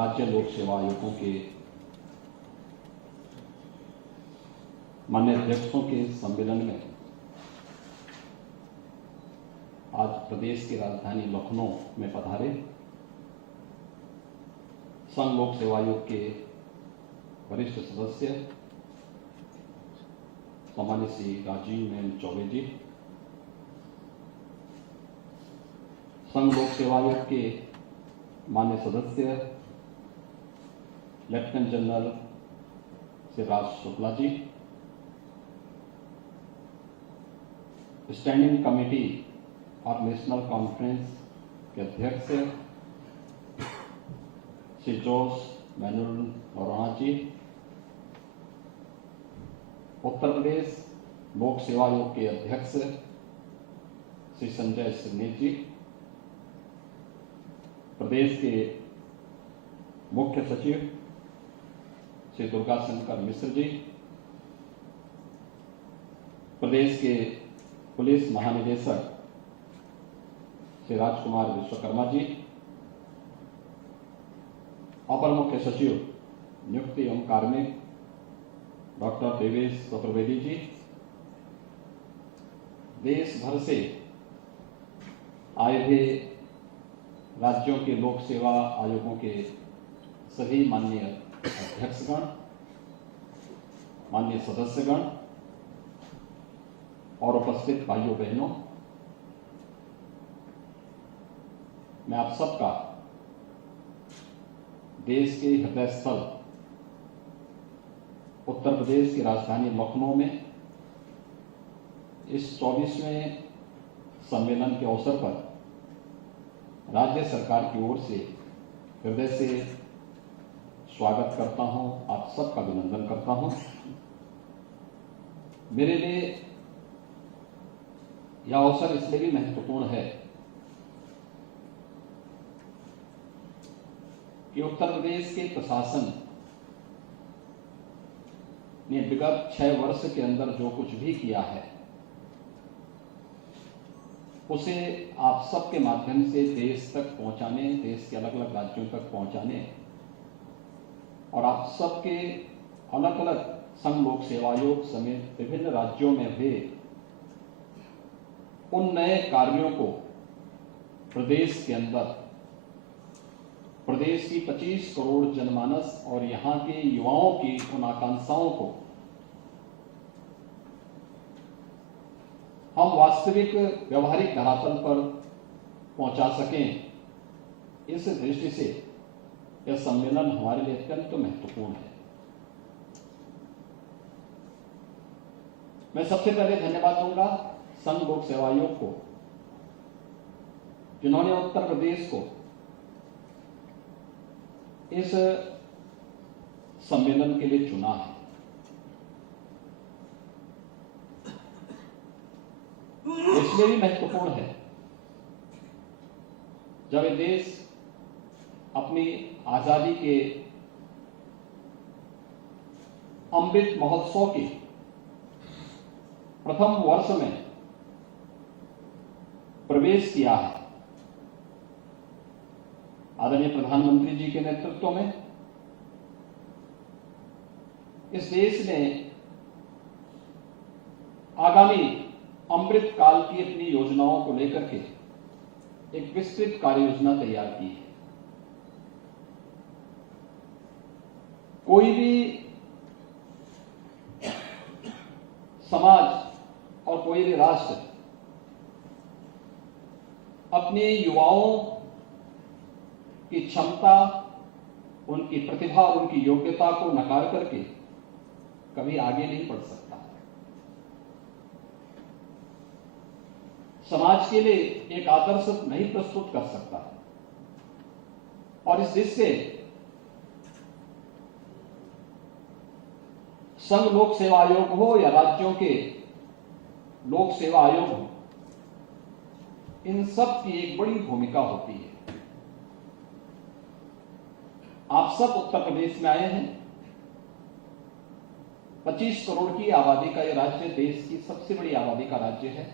राज्य लोक सेवा आयोगों के माननीय अध्यक्षों के सम्मेलन में आज प्रदेश की राजधानी लखनऊ में पधारे संघ लोक सेवा आयोग के वरिष्ठ सदस्य सामान्य श्री राजीव नयन चौबे जी, संघ लोक सेवा आयोग के मान्य सदस्य lieutenant general Shri Raj Shukla ji, standing committee और नेशनल कॉन्फ्रेंस के अध्यक्ष श्री जोस मैनुअल नोराना जी, उत्तर प्रदेश लोक सेवा आयोग के अध्यक्ष श्री संजय सिग्नेश जी, प्रदेश के मुख्य सचिव श्री दुर्गा शंकर मिश्र जी, प्रदेश के पुलिस महानिदेशक श्री राजकुमार विश्वकर्मा जी, अपर मुख्य सचिव नियुक्ति एवं कार्मिक डॉक्टर देवेश चतुर्वेदी जी, देश भर से आए हुए राज्यों के लोक सेवा आयोगों के सभी माननीय अध्यक्षगण, माननीय सदस्यगण और उपस्थित भाइयों बहनों, मैं आप सबका देश के हृदय स्थल उत्तर प्रदेश की राजधानी लखनऊ में इस 24वें सम्मेलन के अवसर पर राज्य सरकार की ओर से हृदय से स्वागत करता हूं, आप सबका अभिनंदन करता हूं। मेरे लिए यह अवसर इसलिए भी महत्वपूर्ण है कि उत्तर प्रदेश के प्रशासन ने विगत 6 वर्ष के अंदर जो कुछ भी किया है उसे आप सबके माध्यम से देश तक पहुंचाने, देश के अलग अलग राज्यों तक पहुंचाने और आप सबके अलग अलग संघ लोक सेवा आयोग समेत विभिन्न राज्यों में हुए उन नए कार्यों को प्रदेश के अंदर प्रदेश की 25 करोड़ जनमानस और यहां के युवाओं की उन आकांक्षाओं को हम वास्तविक व्यवहारिक धरातल पर पहुंचा सकें, इस दृष्टि से यह सम्मेलन हमारे लिए अत्यंत महत्वपूर्ण है। मैं सबसे पहले धन्यवाद दूंगा संघ लोक सेवा आयोग को, जिन्होंने उत्तर प्रदेश को इस सम्मेलन के लिए चुना है। इसलिए भी महत्वपूर्ण है जब ये देश अपनी आजादी के अमृत महोत्सव के प्रथम वर्ष में प्रवेश किया है। आदरणीय प्रधानमंत्री जी के नेतृत्व में इस देश ने आगामी अमृत काल की अपनी योजनाओं को लेकर के एक विस्तृत कार्य योजना तैयार की है। कोई भी समाज और कोई भी राष्ट्र अपने युवाओं की क्षमता, उनकी प्रतिभा और उनकी योग्यता को नकार करके कभी आगे नहीं बढ़ सकता। समाज के लिए एक आदर्श नहीं प्रस्तुत कर सकता और इस दृष्टि से संघ लोक सेवा आयोग हो या राज्यों के लोक सेवा आयोग हो, इन सब की एक बड़ी भूमिका होती है। आप सब उत्तर प्रदेश में आए हैं। 25 करोड़ की आबादी का यह राज्य देश की सबसे बड़ी आबादी का राज्य है।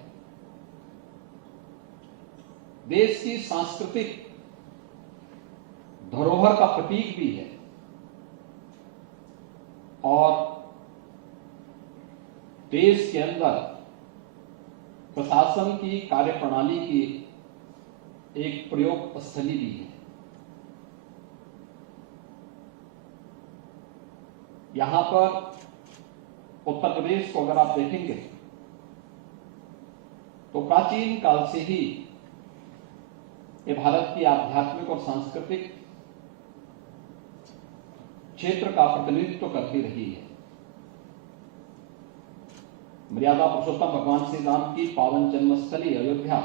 देश की सांस्कृतिक धरोहर का प्रतीक भी है और देश के अंदर प्रशासन की कार्यप्रणाली की एक प्रयोग स्थली भी है। यहां पर उत्तर प्रदेश को अगर आप देखेंगे तो प्राचीन काल से ही ये भारत की आध्यात्मिक और सांस्कृतिक क्षेत्र का प्रतिनिधित्व करती रही है। मर्यादा पुरुषोत्तम भगवान श्री राम की पावन जन्मस्थली अयोध्या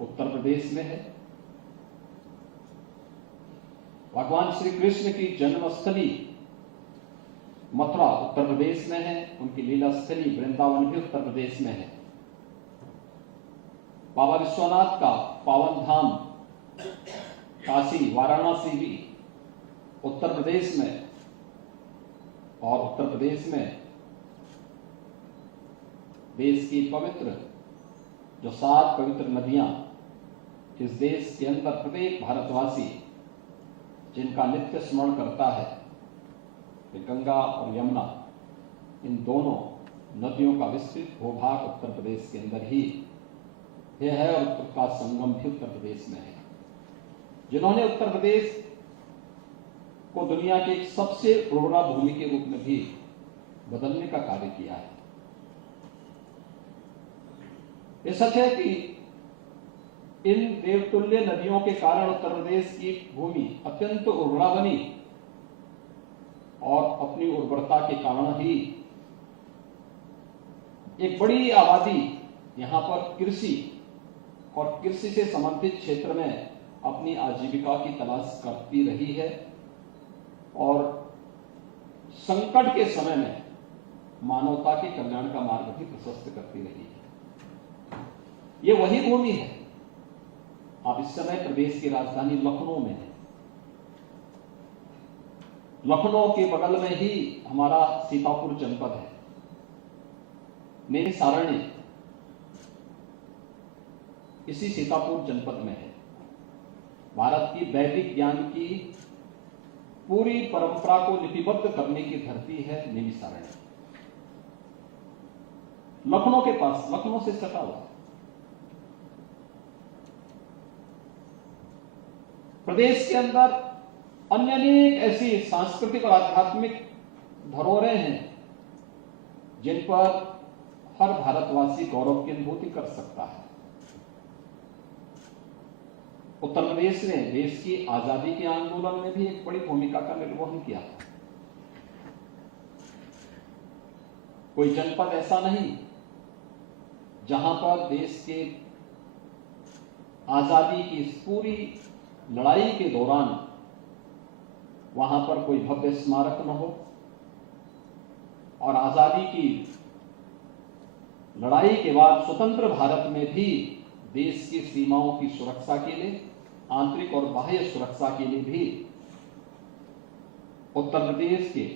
उत्तर प्रदेश में है। भगवान श्री कृष्ण की जन्मस्थली मथुरा उत्तर प्रदेश में है। उनकी लीला स्थली वृंदावन भी उत्तर प्रदेश में है। बाबा विश्वनाथ का पावन धाम काशी वाराणसी भी उत्तर प्रदेश में, और उत्तर प्रदेश में देश की पवित्र जो 7 पवित्र नदियां इस देश के अंदर प्रत्येक भारतवासी जिनका नित्य स्मरण करता है, गंगा और यमुना, इन दोनों नदियों का विस्तृत भूभाग उत्तर प्रदेश के अंदर ही यह है और उसका संगम भी उत्तर प्रदेश में है। जिन्होंने उत्तर प्रदेश को दुनिया के एक सबसे उर्वरा भूमि के रूप में भी बदलने का कार्य किया है। यह सच है कि इन देवतुल्य नदियों के कारण उत्तर प्रदेश की भूमि अत्यंत उर्वरा बनी और अपनी उर्वरता के कारण ही एक बड़ी आबादी यहां पर कृषि और कृषि से संबंधित क्षेत्र में अपनी आजीविका की तलाश करती रही है और संकट के समय में मानवता के कल्याण का मार्ग भी प्रशस्त करती रही है। यह वही भूमि है। आप इस समय प्रदेश की राजधानी लखनऊ में है। लखनऊ के बगल में ही हमारा सीतापुर जनपद है। नैमिषारण्य इसी सीतापुर जनपद में है। भारत की वैदिक ज्ञान की पूरी परंपरा को लिपिबद्ध करने की धरती है नैमिषारण्य। लखनऊ के पास, लखनऊ से सटा हुआ। प्रदेश के अंदर अन्य अनेक ऐसी सांस्कृतिक और आध्यात्मिक धरोहरें हैं जिन पर हर भारतवासी गौरव की अनुभूति कर सकता है। उत्तर प्रदेश ने देश की आजादी के आंदोलन में भी एक बड़ी भूमिका का निर्वहन किया। कोई जनपद ऐसा नहीं जहां पर देश के आजादी की इस पूरी लड़ाई के दौरान वहां पर कोई भव्य स्मारक न हो और आजादी की लड़ाई के बाद स्वतंत्र भारत में भी देश की सीमाओं की सुरक्षा के लिए, आंतरिक और बाह्य सुरक्षा के लिए भी उत्तर प्रदेश के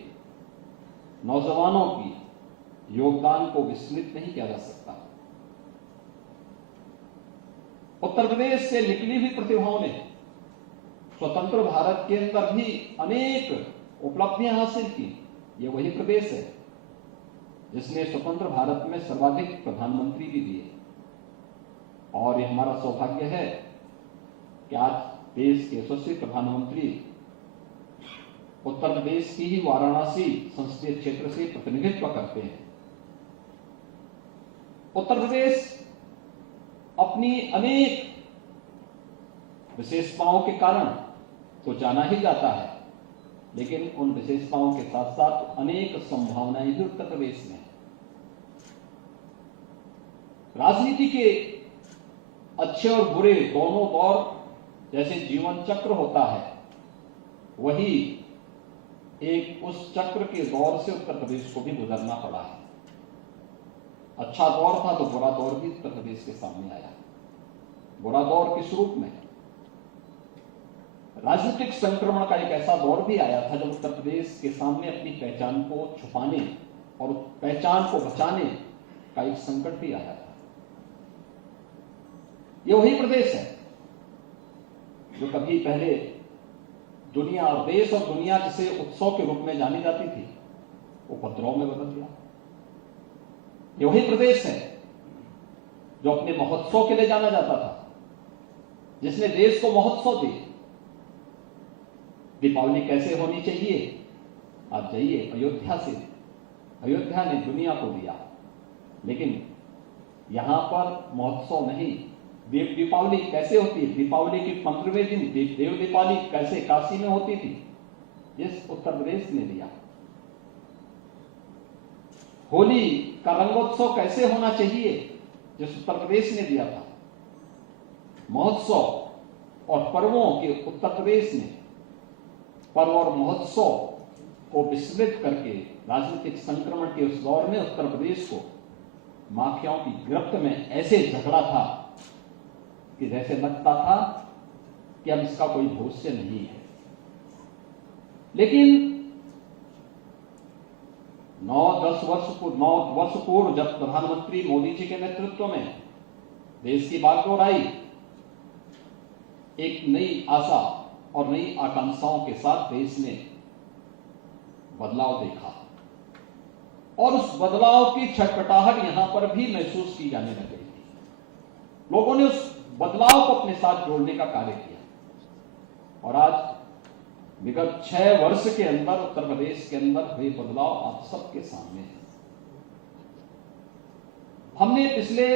नौजवानों की योगदान को विस्मृत नहीं किया जा सकता। उत्तर प्रदेश से निकली हुई प्रतिभाओं ने स्वतंत्र भारत के अंदर भी अनेक उपलब्धियां हासिल की। यह वही प्रदेश है जिसने स्वतंत्र भारत में सर्वाधिक प्रधानमंत्री भी दिए और यह हमारा सौभाग्य है कि आज देश के यशस्वी प्रधानमंत्री उत्तर प्रदेश की ही वाराणसी संसदीय क्षेत्र से प्रतिनिधित्व करते हैं। उत्तर प्रदेश अपनी अनेक विशेषताओं के कारण तो जाना ही जाता है, लेकिन उन विशेषताओं के साथ साथ अनेक संभावनाएं भी उत्तर प्रदेश में है। राजनीति के अच्छे और बुरे दोनों दौर जैसे जीवन चक्र होता है, वही एक उस चक्र के दौर से उत्तर प्रदेश को भी गुजरना पड़ा है। अच्छा दौर था तो बुरा दौर भी उत्तर प्रदेश के सामने आया। बुरा दौर किस रूप में? राजनीतिक संक्रमण का एक ऐसा दौर भी आया था जब उत्तर प्रदेश के सामने अपनी पहचान को छुपाने और पहचान को बचाने का एक संकट भी आया था। यह वही प्रदेश है जो कभी पहले दुनिया और देश और दुनिया जिसे उत्सव के रूप में जानी जाती थी, उपद्रव में बदल गया। ये वही प्रदेश है जो अपने महोत्सव के लिए जाना जाता था, जिसने देश को महोत्सव दिए। दीपावली कैसे होनी चाहिए, आप जाइए अयोध्या से, अयोध्या ने दुनिया को दिया, लेकिन यहां पर महोत्सव नहीं। दीपावली कैसे होती है, दीपावली की 15वें दिन देव दीपावली कैसे काशी में होती थी, जिस उत्तर प्रदेश ने दिया। होली का रंगोत्सव कैसे होना चाहिए, जिस उत्तर प्रदेश ने दिया था। महोत्सव और पर्वों के उत्तर प्रदेश ने पर्व और महोत्सव को विस्मृत करके राजनीतिक संक्रमण के उस दौर में उत्तर प्रदेश को माफियाओं की गिरफ्त में ऐसे झगड़ा था कि जैसे लगता था कि अब इसका कोई भविष्य नहीं है। लेकिन 9 वर्ष पूर्व जब प्रधानमंत्री मोदी जी के नेतृत्व में देश की बागडोर आई, एक नई आशा और नई आकांक्षाओं के साथ देश ने बदलाव देखा और उस बदलाव की छटपटाहट यहां पर भी महसूस की जाने लग गई थी। लोगों ने उस बदलाव को अपने साथ जोड़ने का कार्य किया और आज विगत 6 वर्ष के अंदर उत्तर प्रदेश के अंदर हुए बदलाव आप सबके सामने है। हमने पिछले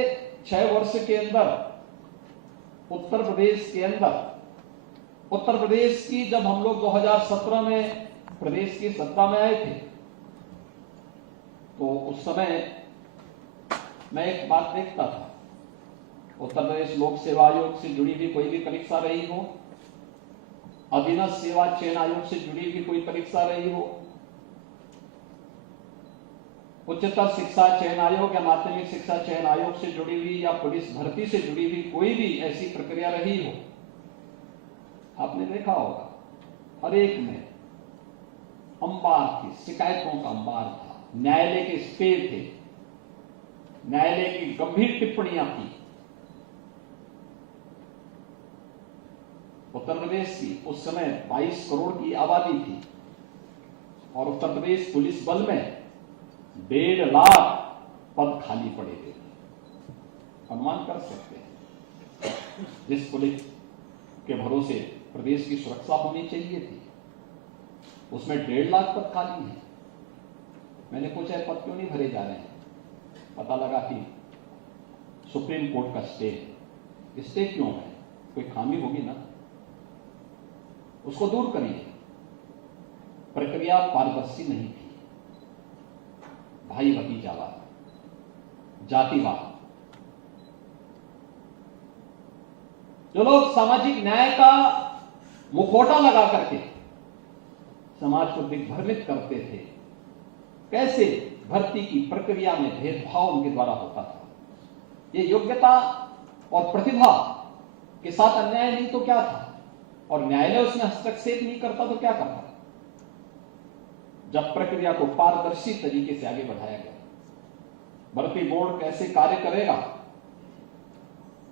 6 वर्ष के अंदर उत्तर प्रदेश के अंदर, उत्तर प्रदेश की जब हम लोग 2017 में प्रदेश की सत्ता में आए थे, तो उस समय मैं एक बात देखता था, उत्तर प्रदेश लोक सेवा आयोग से जुड़ी हुई कोई भी परीक्षा रही हो, अधीनस्थ सेवा चयन आयोग से जुड़ी हुई कोई परीक्षा रही हो, उच्चतर शिक्षा चयन आयोग या माध्यमिक शिक्षा चयन आयोग से जुड़ी हुई या पुलिस भर्ती से जुड़ी हुई कोई भी ऐसी प्रक्रिया रही हो, आपने देखा होगा हर एक में अंबार थी, शिकायतों का अंबार था, न्यायालय के स्टे थे, न्यायालय की गंभीर टिप्पणियां थी। उत्तर प्रदेश की उस समय 22 करोड़ की आबादी थी और उत्तर प्रदेश पुलिस बल में 1.5 लाख पद खाली पड़े थे। अनुमान कर सकते हैं जिस पुलिस के भरोसे प्रदेश की सुरक्षा होनी चाहिए थी, उसमें 1.5 लाख पद खाली हैं। मैंने पूछा पद क्यों नहीं भरे जा रहे हैं, पता लगा कि सुप्रीम कोर्ट का स्टे है। स्टे क्यों है, कोई खामी होगी ना, उसको दूर करिए। प्रक्रिया पारदर्शी नहीं थी, भाई भतीजावाद, जातिवाद। जो लोग सामाजिक न्याय का मुखौटा लगा करके समाज को दिग्भ्रमित करते थे, कैसे भर्ती की प्रक्रिया में भेदभाव उनके द्वारा होता था। ये योग्यता और प्रतिभा के साथ अन्याय नहीं तो क्या था, और न्यायालय उसमें हस्तक्षेप नहीं करता तो क्या करता। जब प्रक्रिया को पारदर्शी तरीके से आगे बढ़ाया गया, भर्ती बोर्ड कैसे कार्य करेगा,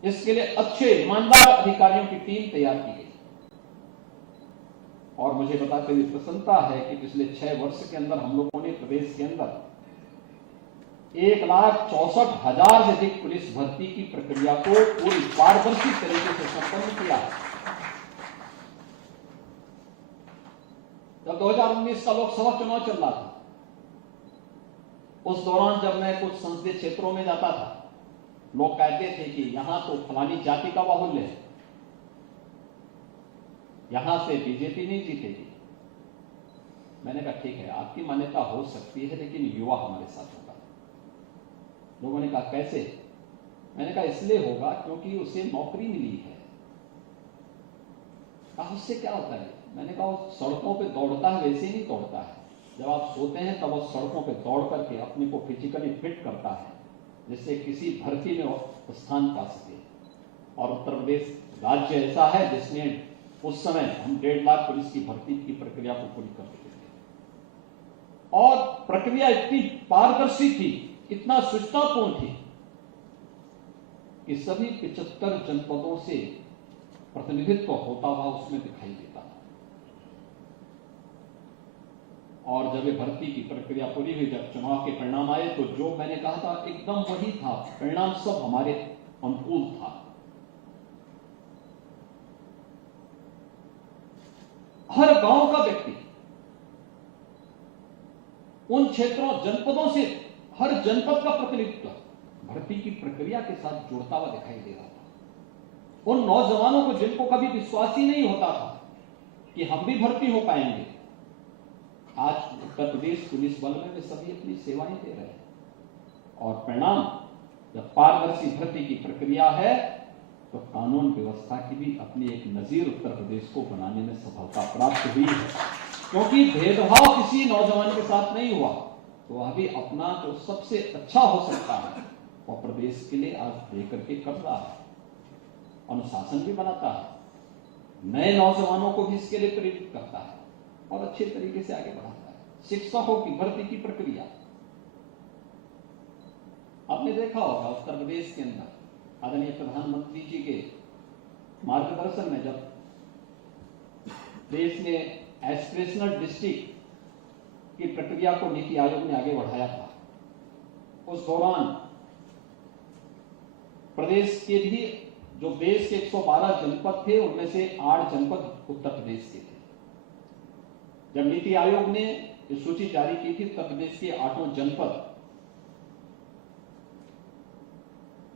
इसके लिए अच्छे ईमानदार अधिकारियों की टीम तैयार की गई। और मुझे बताते हुए प्रसन्नता है कि पिछले 6 वर्ष के अंदर हम लोगों ने प्रदेश के अंदर 1,64,000 से अधिक पुलिस भर्ती की प्रक्रिया को पूरी पारदर्शी तरीके से संपन्न किया। जब 2019 का लोकसभा चुनाव चल रहा था, उस दौरान जब मैं कुछ संसदीय क्षेत्रों में जाता था, लोग कहते थे कि यहां तो फलानी जाति का बाहुल्य है, यहां से बीजेपी नहीं जीतेगी। मैंने कहा ठीक है, आपकी मान्यता हो सकती है, लेकिन युवा हमारे साथ होगा। लोगों ने कहा कैसे? मैंने कहा इसलिए होगा क्योंकि उसे नौकरी मिली है। कहा उससे क्या होता है? मैंने कहा वो सड़कों पे दौड़ता है, वैसे ही नहीं दौड़ता है। जब आप सोते हैं तब वो सड़कों पे दौड़ करके अपने को फिजिकली फिट करता है, जिससे किसी भर्ती में वो स्थान पा सके। और उत्तर प्रदेश राज्य ऐसा है जिसमें उस समय हम 1.5 लाख पुलिस की भर्ती की प्रक्रिया को पूरी कर चुके थे और प्रक्रिया इतनी पारदर्शी थी, इतना सुचितापूर्ण थी कि सभी 75 जनपदों से प्रतिनिधित्व होता हुआ उसमें दिखाई देता था। और जब ये भर्ती की प्रक्रिया पूरी हुई, जब चुनाव के परिणाम आए, तो जो मैंने कहा था एकदम वही था। परिणाम सब हमारे अनुकूल था। हर गांव का व्यक्ति उन क्षेत्रों, जनपदों से हर जनपद का प्रतिनिधित्व भर्ती की प्रक्रिया के साथ जुड़ता हुआ दिखाई दे रहा था। उन नौजवानों को जिनको कभी विश्वास ही नहीं होता था कि हम भी भर्ती हो पाएंगे, आज उत्तर प्रदेश पुलिस बल में वे सभी अपनी सेवाएं दे रहे हैं। और परिणाम, जब पारदर्शी भर्ती की प्रक्रिया है तो कानून व्यवस्था की भी अपनी एक नजीर उत्तर प्रदेश को बनाने में सफलता प्राप्त हुई है। क्योंकि भेदभाव किसी नौजवान के साथ नहीं हुआ, तो वह भी अपना जो सबसे अच्छा हो सकता है वह प्रदेश के लिए आज दे करके कर रहा है। अनुशासन भी बनाता है, नए नौजवानों को भी इसके लिए प्रेरित करता है और अच्छे तरीके से आगे बढ़ाता है। शिक्षकों की भर्ती की प्रक्रिया आपने देखा होगा, उत्तर प्रदेश के अंदर आदरणीय प्रधानमंत्री जी के मार्गदर्शन में जब देश ने एस्पिरेशनल डिस्ट्रिक्ट की प्रक्रिया को नीति आयोग ने आगे बढ़ाया था, उस दौरान प्रदेश के भी जो देश के 112 जनपद थे, उनमें से 8 जनपद उत्तर प्रदेश के थे। जब नीति आयोग ने ये सूची जारी की थी, उत्तर प्रदेश के 8 जनपद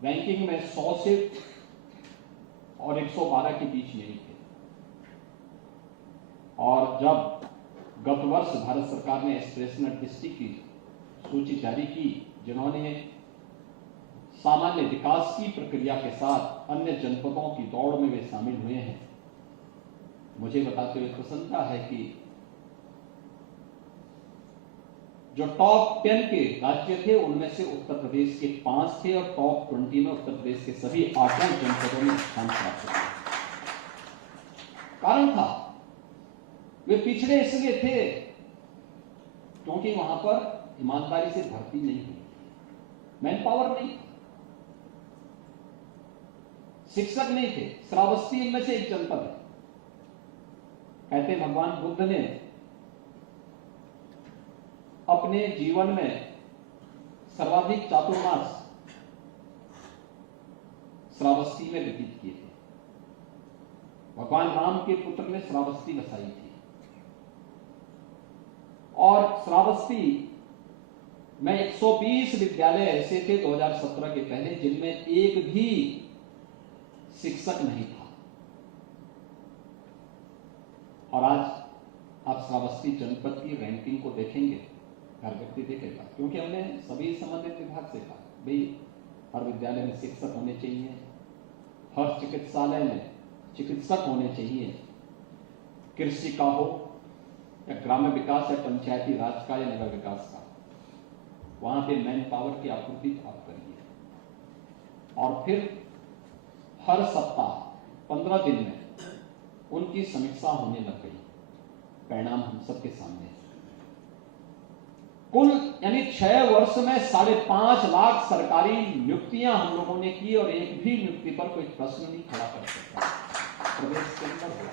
रैंकिंग में 100 से और 112 के बीच में ही थे। और जब गत वर्ष भारत सरकार ने एस्पिरेशनल डिस्ट्रिक्ट की सूची जारी की, जिन्होंने सामान्य विकास की प्रक्रिया के साथ अन्य जनपदों की दौड़ में वे शामिल हुए हैं, मुझे बताते हुए प्रसन्नता है कि जो टॉप 10 के राज्य थे उनमें से उत्तर प्रदेश के 5 थे और टॉप 20 में उत्तर प्रदेश के सभी 8 जनपदों में स्थान प्राप्त किया। कारण था, वे पिछड़े इसलिए थे क्योंकि वहां पर ईमानदारी से भर्ती नहीं हुई, मैन पावर नहीं, शिक्षक नहीं थे। श्रावस्ती इनमें से एक जनपद है। कहते भगवान बुद्ध ने अपने जीवन में सर्वाधिक चातुर्मास श्रावस्ती में व्यतीत किए थे। भगवान राम के पुत्र ने श्रावस्ती बसाई थी और श्रावस्ती में 120 विद्यालय ऐसे थे 2017 के पहले जिनमें एक भी शिक्षक नहीं था। और आज आप श्रावस्ती जनपद की रैंकिंग को देखेंगे, हर व्यक्ति देखेगा, क्योंकि हमने सभी संबंधित विभाग से कहा भाई हर विद्यालय में शिक्षक होने चाहिए, हर चिकित्सालय में चिकित्सक होने चाहिए, कृषि का हो या ग्राम्य विकास या पंचायती राज का या नगर विकास का, वहां पे मैन पावर की आपूर्ति आप करिए। और फिर हर सप्ताह 15 दिन में उनकी समीक्षा होने लग गई। परिणाम हम सबके सामने है। कुल यानी 6 वर्ष में 5.5 लाख सरकारी नियुक्तियां हम लोगों ने की और एक भी नियुक्ति पर कोई प्रश्न नहीं खड़ा कर सकता प्रदेश के अंदर हुआ।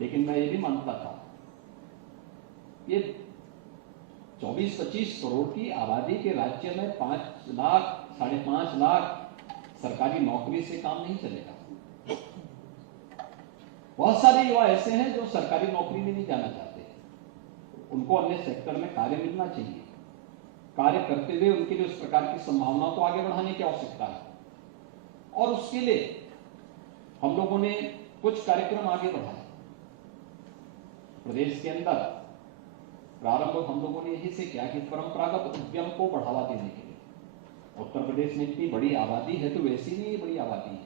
लेकिन मैं ये भी मानता था ये 24-25 करोड़ की आबादी के राज्य में 5 लाख 5.5 लाख सरकारी नौकरी से काम नहीं चलेगा। बहुत सारे युवा ऐसे हैं जो सरकारी नौकरी में नहीं जाना चाहते, उनको अन्य सेक्टर में कार्य मिलना चाहिए। कार्य करते हुए उनके लिए उस प्रकार की संभावनाओं को आगे बढ़ाने की आवश्यकता है और उसके लिए हम लोगों ने कुछ कार्यक्रम आगे बढ़ाए। प्रदेश के अंदर प्रारंभ हम लोगों ने यही से किया कि परंपरागत उद्यम को बढ़ावा देने के लिए। उत्तर प्रदेश में इतनी बड़ी आबादी है तो वैसी नहीं बड़ी आबादी है,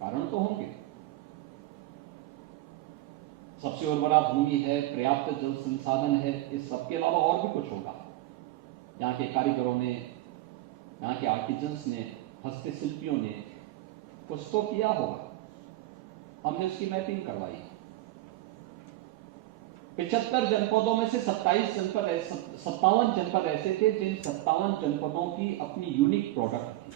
कारण तो होंगे। सबसे उर्वरा भूमि है, पर्याप्त जल संसाधन है, इस सबके अलावा और भी कुछ होगा। यहाँ के कारीगरों ने, यहाँ के आर्टिजन्स ने, हस्तशिल्पियों ने कुछ तो किया होगा, हमने उसकी मैपिंग करवाई। 75 जनपदों में से 57 जनपद ऐसे थे जिन 57 जनपदों की अपनी यूनिक प्रोडक्ट थी।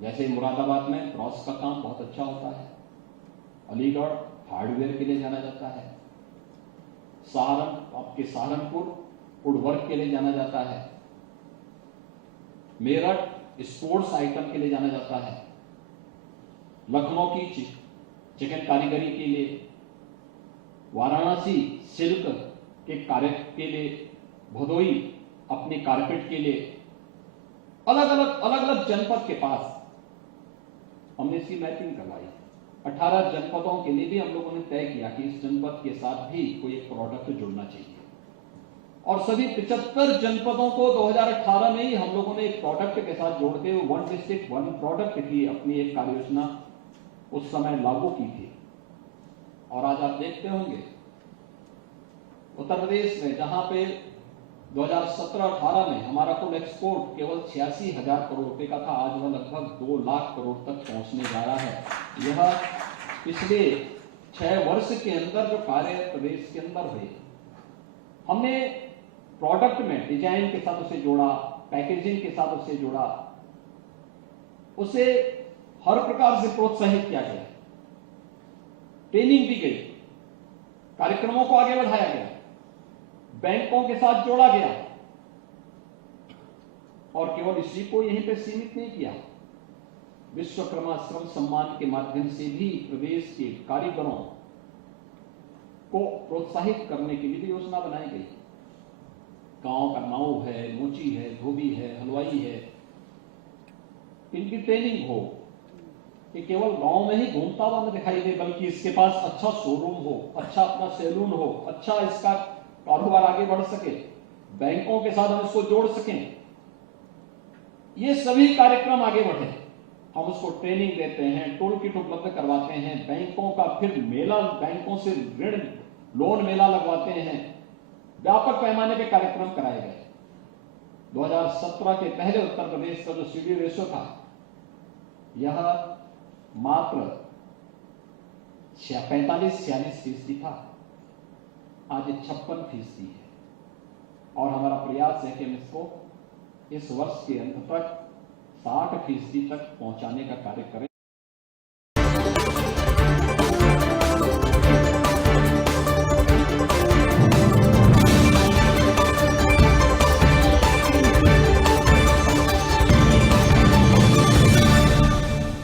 जैसे मुरादाबाद में ब्रॉस का काम बहुत अच्छा होता है, अलीगढ़ हार्डवेयर के लिए जाना जाता है, आपके सहारनपुर फूड वर्क के लिए जाना जाता है, मेरठ स्पोर्ट्स आइटम के लिए जाना जाता है, लखनऊ की चिकन कारीगरी के लिए, वाराणसी सिल्क के कार्य के लिए, भदोई अपने कारपेट के लिए, अलग अलग जनपद के पास हमने इसकी मैपिंग करवाई। 18 जनपदों के लिए भी हम लोगों ने तय किया कि इस जनपद के साथ भी कोई एक प्रोडक्ट जुड़ना चाहिए, और सभी 75 जनपदों को 2018 में ही हम लोगों ने एक प्रोडक्ट के साथ जोड़ते हुए 1 डिस्ट्रिक्ट 1 प्रोडक्ट की अपनी एक कार्य योजना उस समय लागू की थी। और आज आप देखते होंगे उत्तर प्रदेश में, जहां पे 2017-18 में हमारा कुल एक्सपोर्ट केवल 86,000 करोड़ रुपए का था, आज वह लगभग 2 लाख करोड़ तक पहुंचने जा रहा है। यह पिछले 6 वर्ष के अंदर जो कार्य प्रदेश के अंदर हुए, हमने प्रोडक्ट में डिजाइन के साथ उसे जोड़ा, पैकेजिंग के साथ उसे जोड़ा, उसे हर प्रकार से प्रोत्साहित किया गया, ट्रेनिंग दी गई, कार्यक्रमों को आगे बढ़ाया गया, बैंकों के साथ जोड़ा गया, और केवल इसी को यहीं पे सीमित नहीं किया, विश्वकर्मा श्रम सम्मान के माध्यम से भी प्रदेश के कारीगरों को प्रोत्साहित करने के लिए भी योजना बनाई गई। गांव का नाव है, मोची है, धोबी है, हलवाई है, इनकी ट्रेनिंग हो कि केवल गांव में ही घूमता हुआ न दिखाई दे, बल्कि इसके पास अच्छा शोरूम हो, अच्छा अपना सैलून हो, अच्छा इसका कारोबार आगे बढ़ सके, बैंकों के साथ हम इसको जोड़ सकें। ये सभी कार्यक्रम आगे बढ़े, हम उसको ट्रेनिंग देते हैं, टूल किट उपलब्ध करवाते हैं, बैंकों का फिर मेला, बैंकों से ऋण लोन मेला लगवाते हैं, व्यापक पैमाने पे कार्यक्रम कराए गए। 2017 के पहले उत्तर प्रदेश का जो सीडी रेशो था, यह मात्र 45-46% था, आज 56% है, और हमारा प्रयास है कि हम इसको इस वर्ष के अंत तक 60% तक पहुंचाने का कार्य करें।